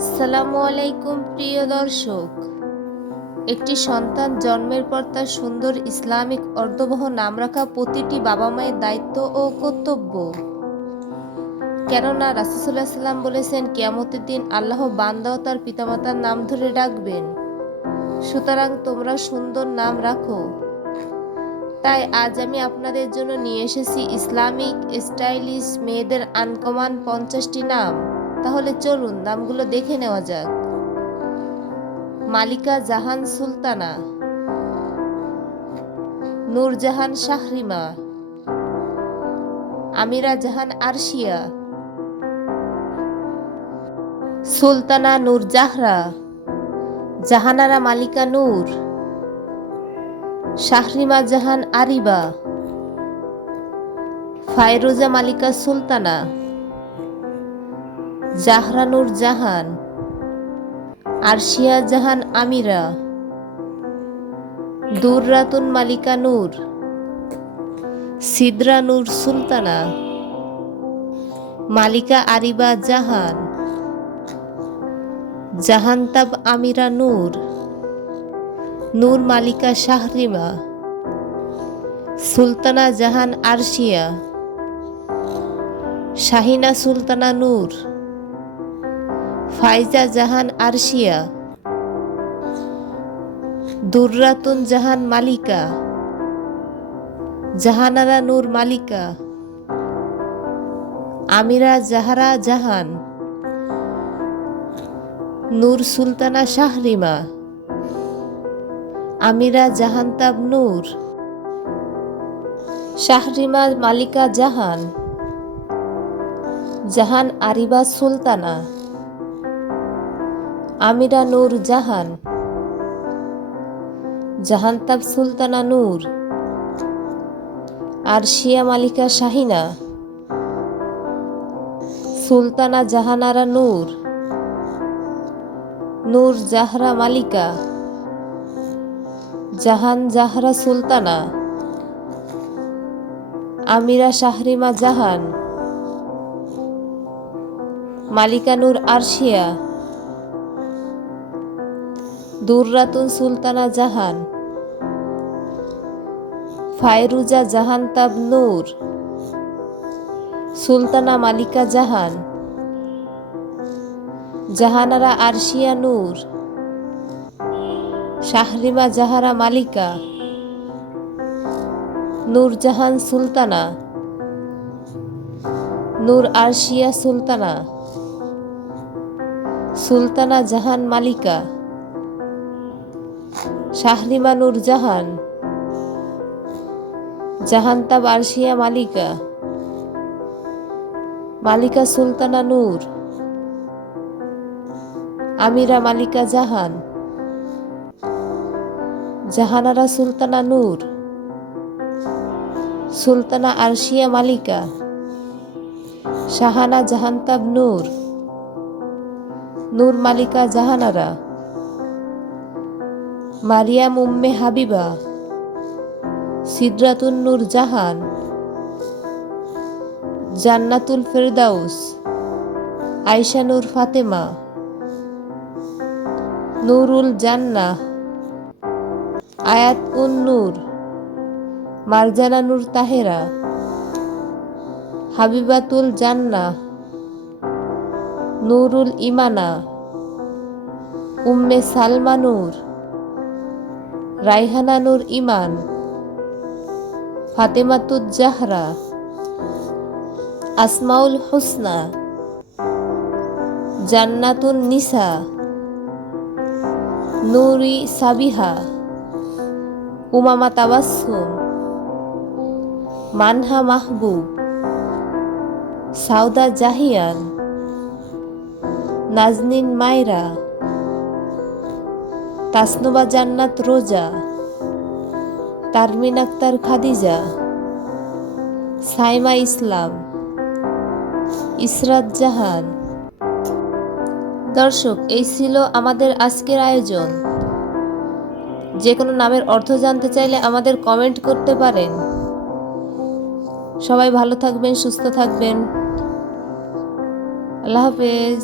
আসসালামু আলাইকুম প্রিয় দর্শক। একটি সন্তান জন্মের পর তার সুন্দর ইসলামিক অর্থবহ নাম রাখা প্রতিটি বাবা মায়ের দায়িত্ব ও কর্তব্য। কেননা রাসূল সাল্লাল্লাহু আলাইহি ওয়াসাল্লাম বলেছেন, কিয়ামতের দিন আল্লাহ বান্দা ও তার পিতামাতার নাম ধরে ডাকবেন। সুতরাং তোমরা সুন্দর নাম রাখো। তাই আজ আমি আপনাদের জন্য নিয়ে এসেছি ইসলামিক স্টাইলিশ মেয়েদের আনকমন 50টি নাম। তাহলে চলুন নামগুলো দেখে নেওয়া যাক। মালিকা জাহান সুলতানা, নূরজাহান শাহরিমা, আমিরা জাহান আরশিয়া, সুলতানা নূর জাহরা, জাহানারা মালিকা নূর, শাহরিমা জাহান আরিবা, ফায়রুজা মালিকা সুলতানা, জাহরা নূর জাহান, আরশিয়া জাহান আমিরা, দুররাতুন মালিকা নূর, সিদরা নূর সুলতানা, মালিকা আরিবা জাহান, জাহানতাব আমিরা নূর, নূর মালিকা শাহরিমা, সুলতানা জাহান আরশিয়া, শাহিনা সুলতানা নূর, ফাইজা জাহান আরশিয়া, দুররাতুন জাহান মালিকা, জাহানারা নূর মালিকা, আমিরা জাহারা জাহান, নূর সুলতানা শাহরিমা, আমিরা জাহানতাব নূর, শাহরিমা মালিকা জাহান, জাহান আরিবা সুলতানা, আমিরা নূর জাহান, জাহানতাব সুলতানা নূর, আরশিয়া মালিকা শাহিনা, সুলতানা জাহানারা নূর, নূর জাহরা মালিকা, জাহান জাহরা সুলতানা, আমিরা শাহরিমা জাহান, মালিকা নূর আরশিয়া, দুররাতুন সুলতানা জাহান, ফায়রুজা জাহানতাব নূর, সুলতানা মালিকা জাহান, জাহানারা আরশিয়া নূর, শাহরিমা জাহারা মালিকা, নূর জাহান সুলতানা, নূর আরশিয়া সুলতানা, সুলতানা জাহান মালিকা, শাহরিমা নূর জাহান, জাহানতাব আরশিয়া মালিকা, মালিকা সুলতানা নূর, আমিরা মালিকা জাহান, জাহানারা সুলতানা নূর, সুলতানা আরশিয়া মালিকা, শাহানা জাহানতাব নূর, নূর মালিকা জাহানারা, মারিয়াম উম্মে হাবিবা, সিদরাতুন নূর জাহান, জান্নাতুল ফেরদাউস, আয়েশা নূর ফাতেমা, নূরুল জান্নাহ, আয়াত উন নূর, মারজানা নূর তাহেরা, হাবিবাতুল জান্নাহ, নূরুল ইমানা, উম্মে সালমা নূর, রাইহানা নূর ইমান, ফাতেমাতুজ জাহরা, আসমাউল হুসনা, জান্নাতুন নিসা, নূরি সাবিহা, উমামা তাবাসসুম, মানহা মাহবুব, সাউদা জাহিয়ান, নাজনীন মায়রা, তাসনুবা জান্নাত রোজা, তারমিন আক্তার খাদিজা, সাইমা ইসলাম, ইসরাত জাহান। দর্শক, এই ছিল আমাদের আজকের আয়োজন। যে কোনো নামের অর্থ জানতে চাইলে আমাদের কমেন্ট করতে পারেন। সবাই ভালো থাকবেন, সুস্থ থাকবেন। আল্লাহ হাফেজ।